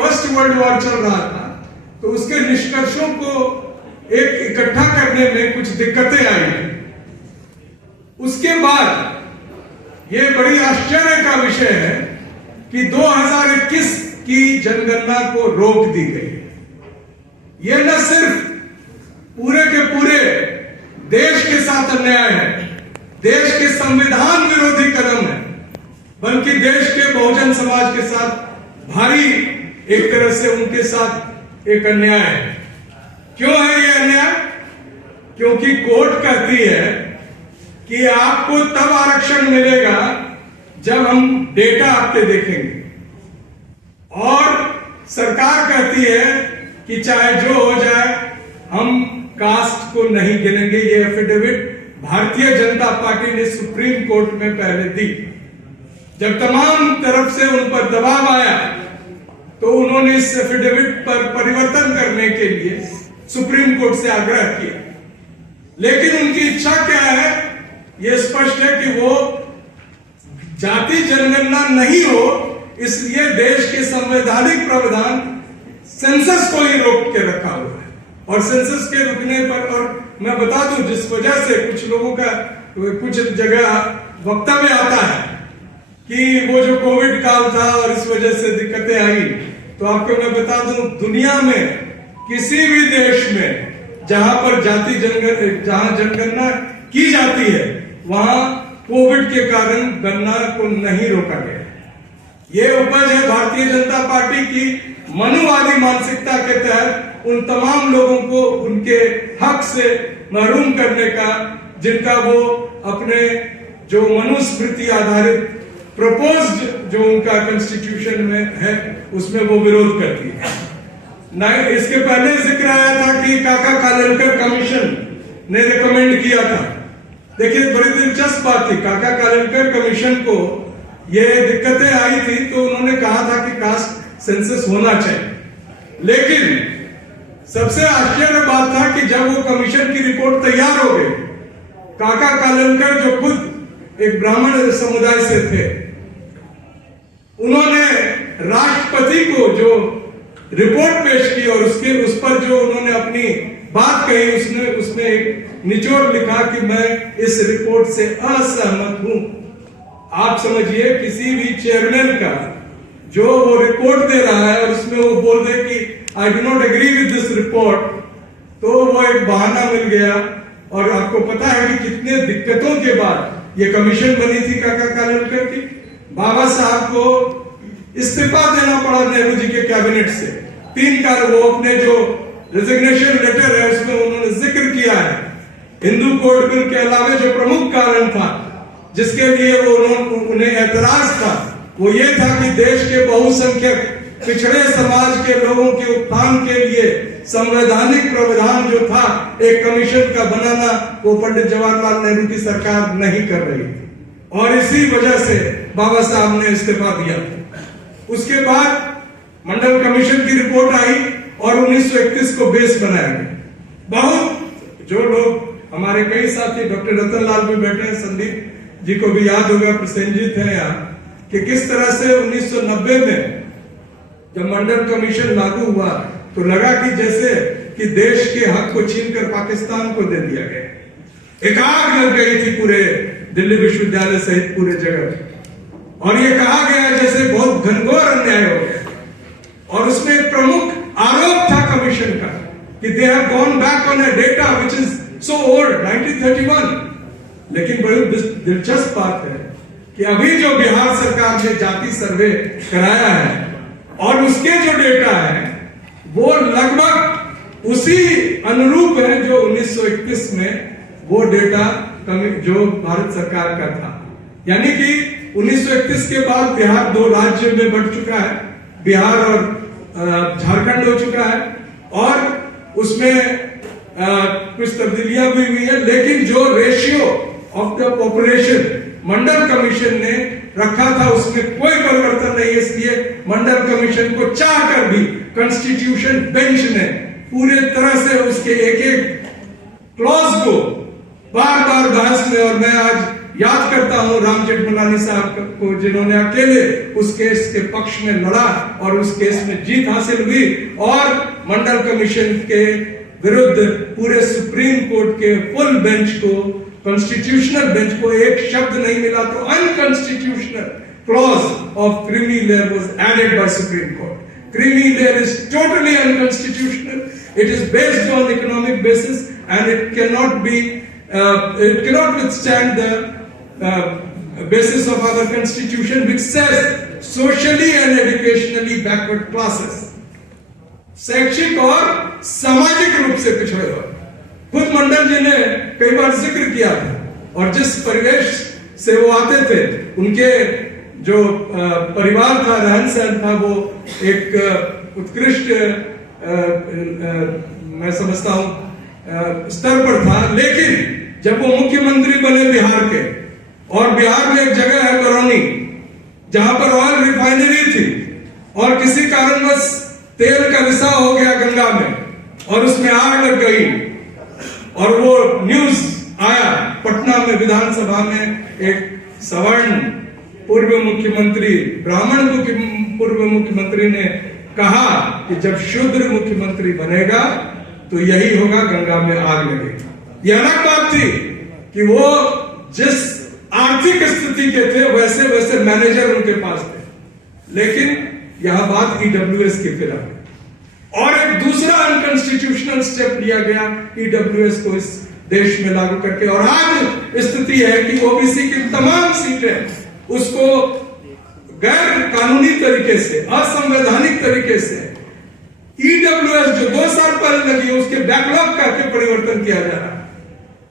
First world war चल रहा था, तो उसके निष्कर्षों को एक इकट्ठा करने में कुछ दिक्कतें आई। उसके बाद ये बड़ी आश्चर्य का विषय है कि 2021 की जनगणना को रोक दी गई। यह न सिर्फ पूरे के पूरे देश के साथ अन्याय है, देश के संविधान विरोधी कदम है, बल्कि देश के बहुजन समाज के साथ भारी एक तरह से उनके साथ एक अन्याय है। क्यों है यह अन्याय? क्योंकि कोर्ट कहती है कि आपको तब आरक्षण मिलेगा जब हम डेटा आपके देखेंगे, और सरकार कहती है कि चाहे जो हो जाए हम कास्ट को नहीं गिनेंगे। ये एफिडेविट भारतीय जनता पार्टी ने सुप्रीम कोर्ट में पहले दी। जब तमाम तरफ से उन पर दबाव आया तो उन्होंने इस एफिडेविट पर परिवर्तन करने के लिए सुप्रीम कोर्ट से आग्रह किया, लेकिन उनकी इच्छा क्या है यह स्पष्ट है कि वो जाति जनगणना नहीं हो, इसलिए देश के संवैधानिक प्रावधान सेंसस को ही रोक के रखा हुआ है। और सेंसस के रुकने पर, और मैं बता दूं जिस वजह से कुछ लोगों का कुछ जगह वक्तव्य आता है कि वो जो कोविड काल था और इस वजह से दिक्कतें आई, तो आपको मैं बता दूं दुनिया में किसी भी देश में जहां पर जहां जनगणना की जाती है वहां कोविड के कारण गणना को नहीं रोका गया। ये उपज है भारतीय जनता पार्टी की मनुवादी मानसिकता के तहत उन तमाम लोगों को उनके हक से महरूम करने का, जिनका वो अपने जो मनुस्मृति आधारित प्रपोज्ड जो उनका कॉन्स्टिट्यूशन में है उसमें वो विरोध करती है। नहीं, इसके पहले जिक्र आया था कि काका कालेलकर कमीशन ने रिकमेंड किया था। देखिए बड़ी दिलचस्प बात थी, काका कालेलकर कमीशन को ये दिक्कतें आई थी तो उन्होंने कहा था कि कास्ट सेंसस होना चाहिए, लेकिन सबसे आश्चर्य बात था कि जब वो कमीशन की रिपोर्ट तैयार हो गई, काका कालेलकर जो खुद एक ब्राह्मण समुदाय से थे, उन्होंने राष्ट्रपति को जो रिपोर्ट पेश की और उस पर जो उन्होंने अपनी बात कही, उसमें एक निचोड़ लिखा कि मैं इस रिपोर्ट से असहमत हूं। आप समझिए किसी भी चेयरमैन का जो वो रिपोर्ट दे रहा है और उसमें वो बोल दे कि I do not agree with this report, तो वो एक बहाना मिल गया। और आपको पता है कि कितने दिक्कतों के बाद ये कमीशन बनी थी काका कालेलकर की। बाबा साहब को इस्तीफा देना पड़ा नेहरू जी के कैबिनेट से। 3 कारण, वो अपने जो रेजिग्नेशन लेटर है उसमें उन्होंने जिक्र किया है हिंदू कोड बिल के अलावा जो प्रमुख कारण था जिसके लिए वो उन्हें ऐतराज था, वो ये था कि देश के बहुसंख्यक पिछड़े समाज के लोगों के उत्थान के लिए संवैधानिक प्रावधान जो था एक कमीशन का बनाना, वो पंडित जवाहरलाल नेहरू की सरकार नहीं कर रही थी, और इसी वजह से बाबा साहब ने इस्तीफा दिया। उसके बाद मंडल कमीशन की रिपोर्ट आई और 1931 को बेस बनाया गया। बहुत जो लोग हमारे कई साथी, डॉक्टर रतनलाल भी बैठे हैं, संदीप जी को भी याद होगा, प्रसेनजीत है यहाँ, कि किस तरह से 1990 में जब मंडल कमीशन लागू हुआ तो लगा कि जैसे कि देश के हक को छीनकर पाकिस्तान को दे दिया गया। एक आग लग गई थी पूरे दिल्ली विश्वविद्यालय सहित पूरे जगह, और ये कहा गया जैसे बहुत घनघोर अन्याय हो गया। और उसमें एक प्रमुख आरोप था कमीशन का कि they have gone back on a data which is so old, 1931। लेकिन बड़ी दिलचस्प बात है कि अभी जो बिहार सरकार ने जाति सर्वे कराया है और उसके जो डेटा है वो लगभग उसी अनुरूप है जो 1921 में वो डेटा जो भारत सरकार का था। यानी कि 1931 के बाद बिहार 2 राज्य में बढ़ चुका है, बिहार और झारखंड हो चुका है, और उसमें कुछ तब्दीलियां भी हुई है, लेकिन जो ratio of the population Mandal commission ने रखा था उसमें कोई परिवर्तन नहीं। इसलिए मंडल कमीशन को चाहकर भी कॉन्स्टिट्यूशन बेंच ने पूरे तरह से उसके एक एक क्लॉज को बार बार बहस में, और मैं आज याद करता हूं राम जेठमलानी साहब को, जिन्होंने अकेले उस केस के पक्ष में लड़ा और उस केस में जीत हासिल हुई और मंडल कमीशन के विरुद्ध पूरे सुप्रीम कोर्ट के फुल बेंच को, कॉन्स्टिट्यूशनल बेंच को एक शब्द नहीं मिला तो unconstitutional clause of creamy layer was added by supreme court. Creamy layer is totally unconstitutional. It is based on economic basis and it cannot withstand the basis of our constitution, which says socially and educationally backward classes. शैक्षिक और सामाजिक रूप से पिछड़े वर्ग. खुद मंडल जी ने कई बार जिक्र किया था और जिस परिवेश से वो आते थे, उनके जो परिवार था, रहन सहन था, वो एक उत्कृष्ट मैं समझता हूं स्तर पर था. लेकिन जब वो मुख्यमंत्री बने बिहार के, और बिहार में एक जगह है बरौनी जहां पर ऑयल रिफाइनरी थी और किसी कारणवश तेल का रिसाव हो गया गंगा में और उसमें आग लग गई और वो न्यूज आया पटना में विधानसभा में, एक सवर्ण पूर्व मुख्यमंत्री, ब्राह्मण पूर्व मुख्यमंत्री ने कहा कि जब शूद्र मुख्यमंत्री बनेगा तो यही होगा, गंगा में आग लगेगी. यह अलग बात थी कि वो जिस आर्थिक स्थिति के थे वैसे वैसे मैनेजर उनके पास थे. लेकिन यह बात ईडब्ल्यूएस के खिलाफ है और एक दूसरा अनकॉन्स्टिट्यूशनल स्टेप लिया गया ईडब्ल्यूएस को इस देश में लागू करके. और आज स्थिति है कि ओबीसी की तमाम सीटें उसको गैर कानूनी तरीके से, असंवैधानिक तरीके से ईडब्ल्यूएस जो 2 साल पहले लगी उसके बैकलॉग करके परिवर्तन किया जा रहा है.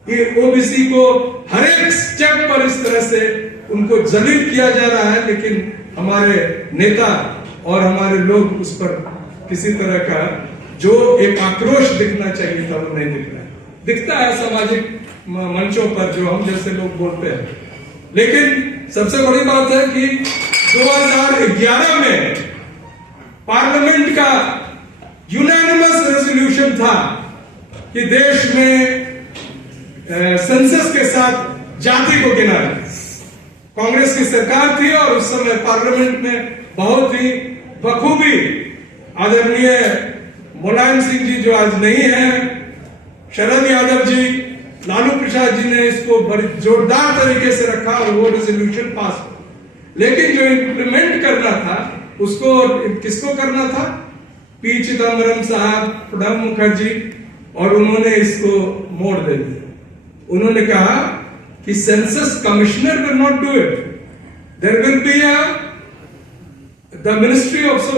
ये ओबीसी को हर एक स्टेप पर इस तरह से उनको जलील किया जा रहा है. लेकिन हमारे नेता और हमारे लोग उस पर किसी तरह का जो एक आक्रोश दिखना चाहिए था वो नहीं दिख रहा है. दिखता है सामाजिक मंचों पर जो हम जैसे लोग बोलते हैं. लेकिन सबसे बड़ी बात है कि 2011 में पार्लियामेंट का यूनानिमस रेजोल्यूशन था कि देश में सेंसस के साथ जाति को गिना जाए. कांग्रेस की सरकार थी और उस समय पार्लियामेंट में बहुत ही बखूबी आदरणीय मुलायम सिंह जी जो आज नहीं है, शरद यादव जी, लालू प्रसाद जी ने इसको बड़ी जोरदार तरीके से रखा और वो रेजोल्यूशन पास हुआ. लेकिन जो इंप्लीमेंट करना था उसको किसको करना था? पी चिदम्बरम साहब, प्रणब मुखर्जी, और उन्होंने इसको मोड़ दे दिया. उन्होंने कहा कि census commissioner will not do it, there will be the ministry of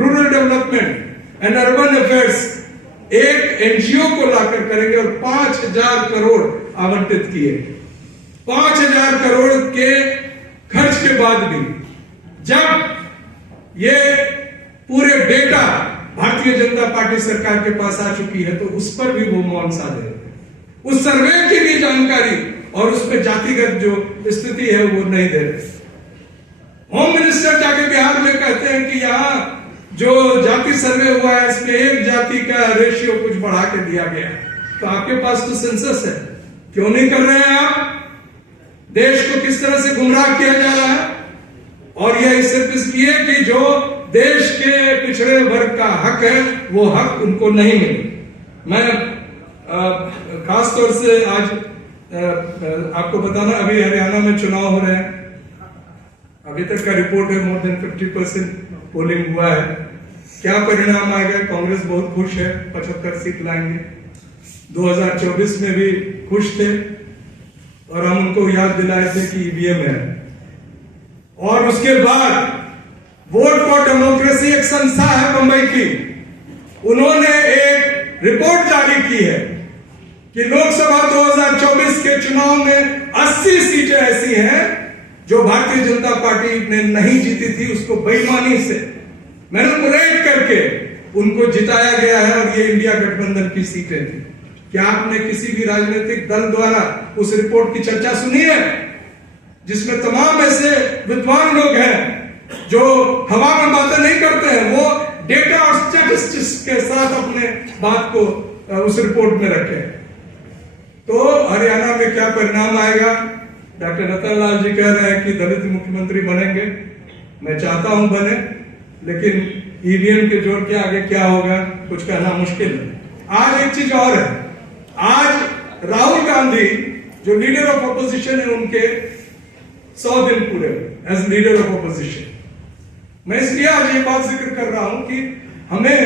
rural development and urban affairs एक एनजीओ को लाकर करेंगे और 5,000 करोड़ आवंटित किए. 5,000 करोड़ के खर्च के बाद भी जब ये पूरे डेटा भारतीय जनता पार्टी सरकार के पास आ चुकी है तो उस पर भी वो मौन साधे. उस सर्वे की भी जानकारी और उसमें जातिगत जो स्थिति है वो नहीं दे रहे. होम मिनिस्टर जाके बिहार में कहते हैं कि यहाँ जो जाति सर्वे हुआ है इसमें एक जाति का रेशियो कुछ बढ़ा के दिया गया. तो आपके पास तो सेंसस है, क्यों नहीं कर रहे हैं आप? देश को किस तरह से गुमराह किया जा रहा है. और यह सिर्फ इसलिए कि जो देश के पिछड़े वर्ग का हक है वो हक उनको नहीं मिले. मैं खास तौर से आज आपको बताना, अभी हरियाणा में चुनाव हो रहे हैं. अभी तक का रिपोर्ट है मोर देन 50% पोलिंग हुआ है. क्या परिणाम आएगा? कांग्रेस बहुत खुश है, 75 सीट लाएंगे. 2024 में भी खुश थे और हम उनको याद दिलाए थे कि ईवीएम है. और उसके बाद वोट फॉर डेमोक्रेसी एक संस्था है बंबई की, उन्होंने एक रिपोर्ट जारी की है कि लोकसभा 2024 के चुनाव में 80 सीटें ऐसी हैं जो भारतीय जनता पार्टी ने नहीं जीती थी, उसको बेईमानी से मैनिपुलेट करके उनको जिताया गया है और ये इंडिया गठबंधन की सीटें थी. क्या आपने किसी भी राजनीतिक दल द्वारा उस रिपोर्ट की चर्चा सुनी है जिसमें तमाम ऐसे विद्वान लोग हैं जो हवा में बातें नहीं करते हैं, वो डेटा और स्टैटिस्टिक्स के साथ अपने बात को उस रिपोर्ट में रखे? तो हरियाणा में क्या परिणाम आएगा डॉक्टर रतनलाल जी कह रहे हैं कि दलित मुख्यमंत्री बनेंगे। मैं चाहता हूं बने, लेकिन ईवीएम के जोड़ के आगे क्या होगा कुछ कहना मुश्किल है। आज एक चीज और है, आज राहुल गांधी जो लीडर ऑफ अपोजिशन है, उनके 100 दिन पूरे एज लीडर ऑफ अपोजिशन। मैं इसलिए आज ये बात जिक्र कर रहा हूं कि हमें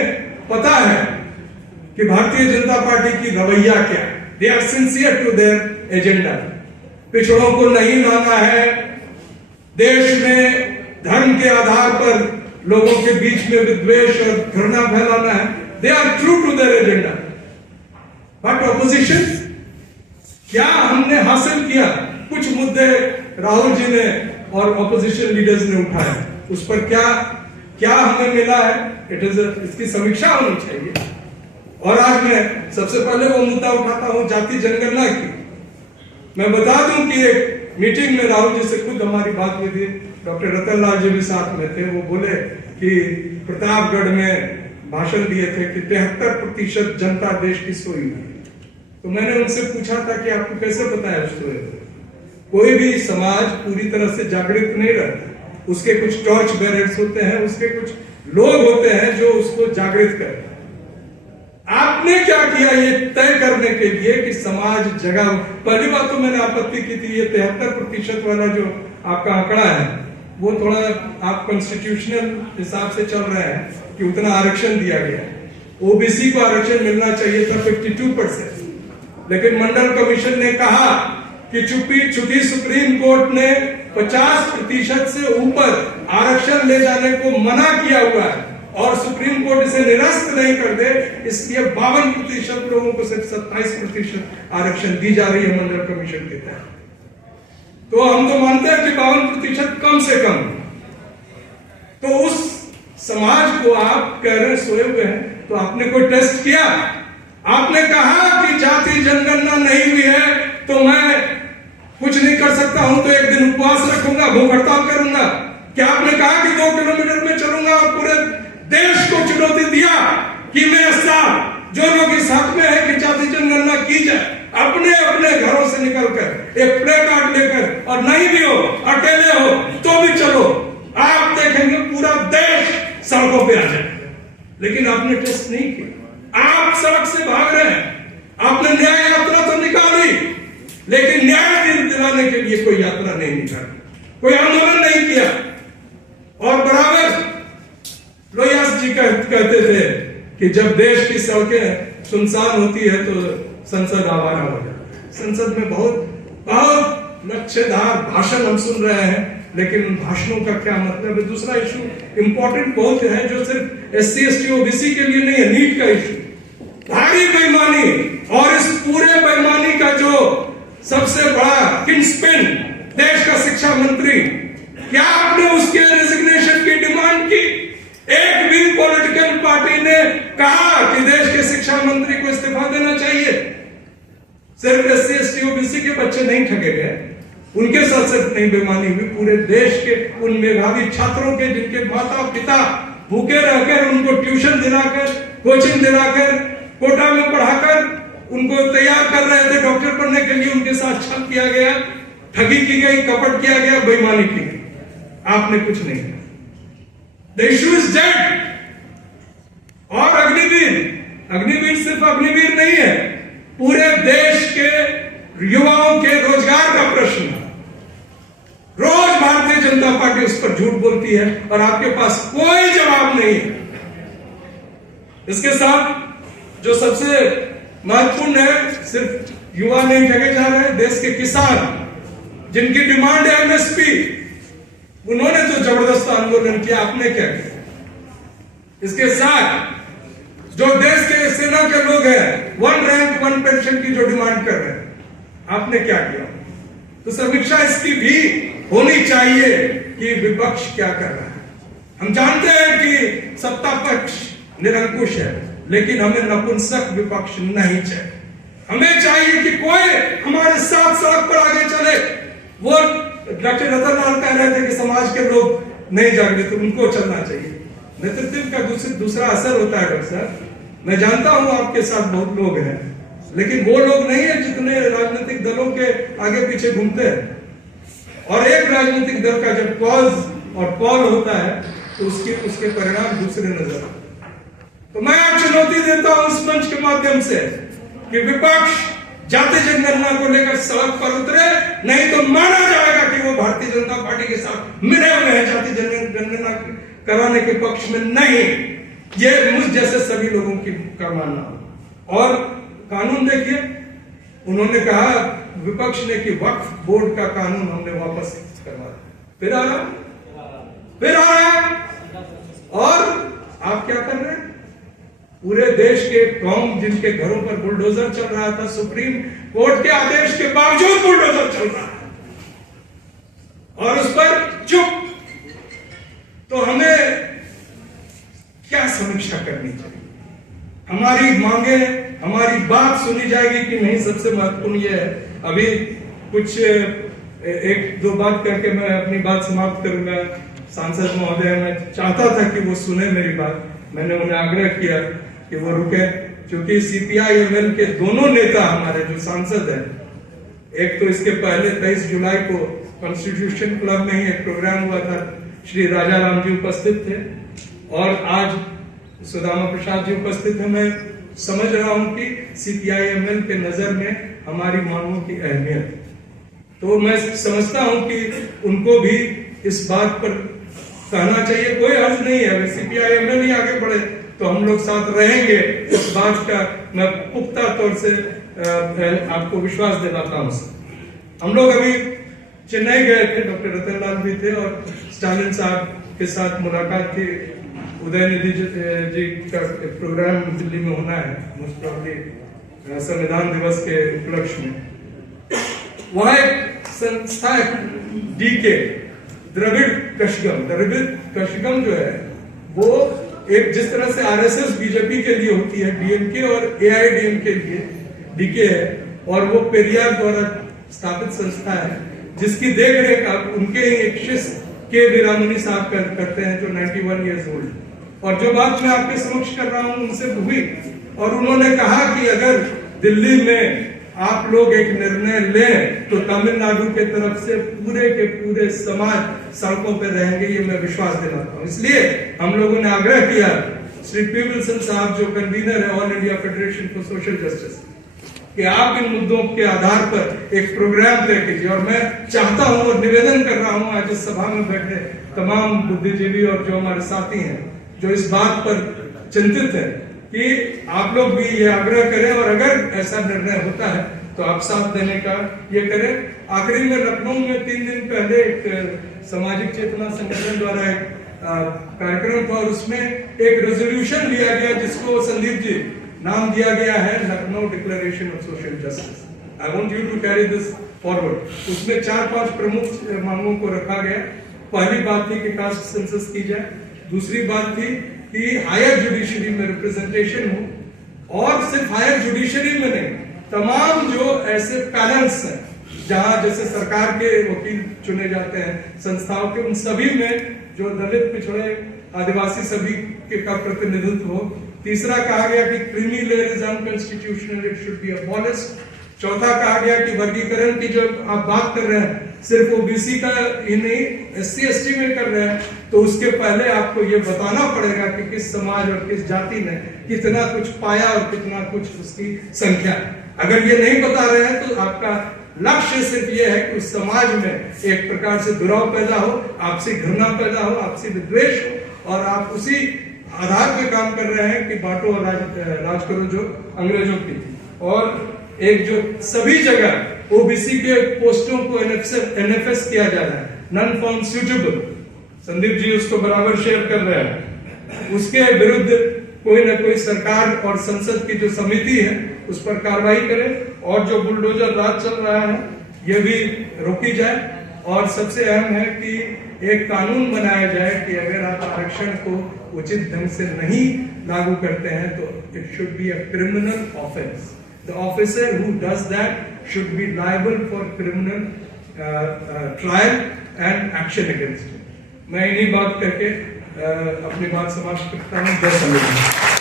पता है कि भारतीय जनता पार्टी की रवैया क्या है। They are sincere to their agenda. पिछड़ों को नहीं लाना है, देश में धर्म के आधार पर लोगों के बीच में विद्वेष और घृणा फैलाना है। They are true to their agenda. But opposition, क्या हमने हासिल किया? कुछ मुद्दे राहुल जी ने और ऑपोजिशन लीडर्स ने उठाए, उस पर क्या हमें मिला है? इसकी समीक्षा होनी चाहिए। और आज मैं सबसे पहले वो मुद्दा उठाता हूं जाति जनगणना की। मैं बता दूं कि एक मीटिंग में राहुल जी से खुद हमारी बात हुई थी, डॉक्टर रतनलाल जी भी साथ में थे। वो बोले कि प्रतापगढ़ में भाषण दिए थे कि 73% जनता देश की सोई हुई है। तो मैंने उनसे पूछा था कि आपको कैसे पता है सोए? कोई भी समाज पूरी तरह से जागृत नहीं रहता, उसके कुछ टॉर्च बेरर्स होते हैं, उसके कुछ लोग होते हैं जो उसको जागृत करते हैं। आपने क्या किया ये तय करने के लिए कि समाज जगा? पहली बात तो मैंने आपत्ति की थी, ये 73% वाला जो आपका आंकड़ा है वो थोड़ा आप कॉन्स्टिट्यूशनल हिसाब से चल रहे हैं कि उतना आरक्षण दिया गया है। ओबीसी को आरक्षण मिलना चाहिए था 52%, लेकिन मंडल कमीशन ने कहा कि चूंकि सुप्रीम कोर्ट ने 50% से ऊपर आरक्षण ले जाने को मना किया हुआ है और सुप्रीम कोर्ट इसे निरस्त नहीं कर दे, इसलिए 52% लोगों को सिर्फ 27% आरक्षण दी जा रही है मंडल कमीशन के तहत। तो हम तो मानते हैं कि 52% कम से कम। तो उस समाज को आप कह रहे सोए हुए हैं, तो आपने कोई टेस्ट किया? आपने कहा कि जाति जनगणना नहीं हुई है तो मैं कुछ नहीं कर सकता हूं, तो एक दिन उपवास रखूंगा, भूख हड़ताल करूंगा। क्या आपने कहा कि 2 किलोमीटर में चलूंगा और पूरे देश को चुनौती दिया कि मेरे साथ जो लोग इस हक में है कि जाति जनगणना की जाए, अपने अपने घरों से निकलकर एक प्ले कार्ड लेकर, और नहीं भी हो, अकेले हो तो भी चलो, आप देखेंगे पूरा देश सड़कों पे आ जाए। लेकिन आपने टेस्ट नहीं किया, आप सड़क से भाग रहे हैं। आपने न्याय यात्रा तो निकाली, लेकिन न्याय दिलाने के लिए कोई यात्रा नहीं निकाली, कोई आंदोलन नहीं किया। और बराबर लोहियास जी कहते थे कि जब देश की सड़कें सुनसान होती है तो संसद आवारा हो जाती है। संसद में बहुत लक्ष्यधार भाषण हम सुन रहे हैं, लेकिन उन भाषणों का क्या मतलब है? दूसरा इशू इंपॉर्टेंट बहुत है जो सिर्फ SC ST OBC के लिए नहीं है, नीट का इशू। भारी बेईमानी, और इस पूरे बेईमानी का जो सबसे बड़ा किंगस्पिन देश का शिक्षा मंत्री, क्या आपने उसके रेजिग्नेशन की डिमांड की? एक भी पॉलिटिकल पार्टी ने कहा कि देश के शिक्षा मंत्री को इस्तीफा देना चाहिए? सिर्फ SC ST OBC के बच्चे नहीं ठगे गए, उनके साथ सिर्फ नहीं बेईमानी हुई, पूरे देश के उन मेधावी छात्रों के जिनके माता पिता भूखे रहकर उनको ट्यूशन दिलाकर, कोचिंग दिलाकर, कोटा में पढ़ाकर उनको तैयार कर रहे थे डॉक्टर बनने के लिए, उनके साथ छल किया गया, ठगी की गई, कपट किया गया, बेईमानी की गई। आपने कुछ नहीं किया। The issue is dead. और अग्निवीर सिर्फ अग्निवीर नहीं है, पूरे देश के युवाओं के रोजगार का प्रश्न है। रोज भारतीय जनता पार्टी उस पर झूठ बोलती है और आपके पास कोई जवाब नहीं है। इसके साथ जो सबसे महत्वपूर्ण है, सिर्फ युवा नहीं ठगे जा रहे हैं, देश के किसान जिनकी डिमांड है MSP, उन्होंने तो जबरदस्त आंदोलन किया। आपने क्या किया? इसके साथ जो देश के सेना के लोग हैं 1 रैंक 1 पेंशन की जो डिमांड कर रहे हैं, आपने क्या किया? तो समीक्षा इसकी भी होनी चाहिए कि विपक्ष क्या कर रहा है। हम जानते हैं कि सत्ता पक्ष निरंकुश है, लेकिन हमें नपुंसक विपक्ष नहीं चाहिए। हमें चाहिए कि कोई हमारे साथ सड़क पर आगे चले। वो डॉक्टर रतनलाल कह रहे थे कि समाज के लोग नहीं जागृत, उनको चलना चाहिए। नेतृत्व का दूसरा असर होता है डॉक्टर साहब। मैं जानता हूं आपके साथ बहुत लोग हैं, लेकिन वो लोग नहीं है जितने राजनीतिक दलों के आगे पीछे घूमते हैं। और एक राजनीतिक दल का जब कॉज और कॉल होता है तो उसके परिणाम दूसरे नजर आते हैं। तो मैं आज चुनौती देता हूं इस मंच के माध्यम से कि विपक्ष जाति जनगणना को लेकर सड़क पर उतरे, नहीं तो माना जाएगा कि वो भारतीय जनता पार्टी के साथ मिले हुए हैं, जाति जनगणना कराने के पक्ष में नहीं। ये मुझ जैसे सभी लोगों का मानना। और कानून देखिए, उन्होंने कहा विपक्ष ने कि वक्फ बोर्ड का कानून हमने वापस करवा दिया, फिर आ रहा है। और आप क्या कर रहे हैं? पूरे देश के कौम जिनके घरों पर बुलडोजर चल रहा था, सुप्रीम कोर्ट के आदेश के बावजूद बुलडोजर चल रहा है और उस पर चुप। तो हमें क्या समीक्षा करनी चाहिए? हमारी मांगे, हमारी बात सुनी जाएगी कि नहीं? सबसे महत्वपूर्ण यह है, अभी कुछ एक दो बात करके मैं अपनी बात समाप्त करूंगा। सांसद महोदय, मैं चाहता था कि वो सुने मेरी बात, मैंने उन्हें आग्रह किया कि वो रुके, क्योंकि CPI-ML के दोनों नेता हमारे जो सांसद हैं, एक तो इसके पहले 23 जुलाई को कॉन्स्टिट्यूशन क्लब में ही एक प्रोग्राम हुआ था, श्री राजा राम जी उपस्थित थे और आज सुदामा प्रसाद जी उपस्थित है। मैं समझ रहा हूं कि CPI-ML के नजर में हमारी मांगों की अहमियत, तो मैं समझता हूं कि उनको भी इस बात पर कहना चाहिए। कोई अर्ज नहीं है, अगर CPI-ML ही आगे बढ़े तो हम लोग साथ रहेंगे, इस बात का मैं पुख्ता तौर से आपको विश्वास दिलाता हूं। हम लोग अभी चेन्नई गए थे, डॉक्टर रतनलाल भी थे और स्टालिन साहब के साथ मुलाकात थी। उदयनिधि जी का प्रोग्राम दिल्ली में होना है, मोस्ट प्रॉब्ली संविधान दिवस के उपलक्ष्य में। वहां एक संस्था DK द्रविड़ कशगम जो है, वो एक जिस तरह से RSS बीजेपी के लिए होती है, DMK और AIADMK के लिए DK है, और वो पेरियार द्वारा स्थापित संस्था है जिसकी देखरेख आप उनके ही एक शिष्य के वीरामुनि साहब करते हैं जो 91 ईयर्स ओल्ड। और जो बात मैं आपके समक्ष कर रहा हूं उनसे हुई, और उन्होंने कहा कि अगर दिल्ली में आप लोग एक निर्णय लें तो तमिलनाडु के तरफ से पूरे के पूरे समाज सड़कों पर रहेंगे, ये मैं विश्वास दिलाता हूं। इसलिए हम लोगों ने आग्रह किया, श्री पी विल्सन साहब जो कन्वीनर है all India federation for social justice, कि आप इन मुद्दों के आधार पर एक प्रोग्राम तय कीजिए। और मैं चाहता हूं और निवेदन कर रहा हूं आज इस सभा में बैठे तमाम बुद्धिजीवी और जो हमारे साथी हैं जो इस बात पर चिंतित है कि आप लोग भी ये आग्रह करें, और अगर ऐसा निर्णय होता है तो आप साथ देने का ये करें। आखिरी में लखनऊ में 3 दिन पहले एक सामाजिक चेतना संगठन द्वारा एक कार्यक्रम था और उसमें एक रेजोल्यूशन लिया गया जिसको संदीप जी नाम दिया गया है Lucknow declaration of social justice. I want you to carry this forward. उसमें 4-5 प्रमुख मांगों को रखा गया। पहली बात थी कि कास्ट सेंसस की जाए, दूसरी बात थी कि हायर जुडिशरी में रिप्रेजेंटेशन हो, और सिर्फ हायर जुडिशरी में नहीं, तमाम जो ऐसे पैनल्स हैं जहां जैसे सरकार के वकील चुने जाते हैं, संस्थाओं के, उन सभी में जो दलित, पिछड़े, आदिवासी सभी का प्रतिनिधित्व हो। तीसरा कहा गया कि creamy layer is unconstitutional, it should be abolished. चौथा कहा गया कि वर्गीकरण की जो आप बात कर रहे हैं सिर्फ ओबीसी का ही नहीं, SC ST में कर रहे हैं, तो उसके पहले आपको ये बताना पड़ेगा कि किस समाज और किस जाति ने कितना कुछ पाया और कितना कुछ उसकी संख्या। अगर ये नहीं बता रहे हैं तो आपका लक्ष्य सिर्फ ये है कि उस समाज में एक प्रकार से दुराव पैदा हो, आपसी घृणा पैदा हो, आपसी विद्वेष हो, और आप उसी आधार पे काम कर रहे हैं कि बांटो और राज करो, जो अंग्रेजों की थी। और एक जो सभी जगह ओबीसी के पोस्टों को NFS किया जा रहा है, non found suitable, Sandeep ji उसको बराबर शेयर कर रहे हैं, उसके विरुद्ध कोई ना कोई सरकार और संसद की जो समिति है उस पर कार्रवाई करे, और जो बुलडोजर राज चल रहा है ये भी रोकी जाए। और सबसे अहम है कि एक कानून बनाया जाए कि अगर आप आरक्षण को उचित ढंग से नहीं लागू करते हैं तो it should be a criminal offence. The officer who does that should be liable for criminal trial and action against him. मैं इन्हीं बात करके अपनी बात समाप्त करता हूँ। जय संविधान।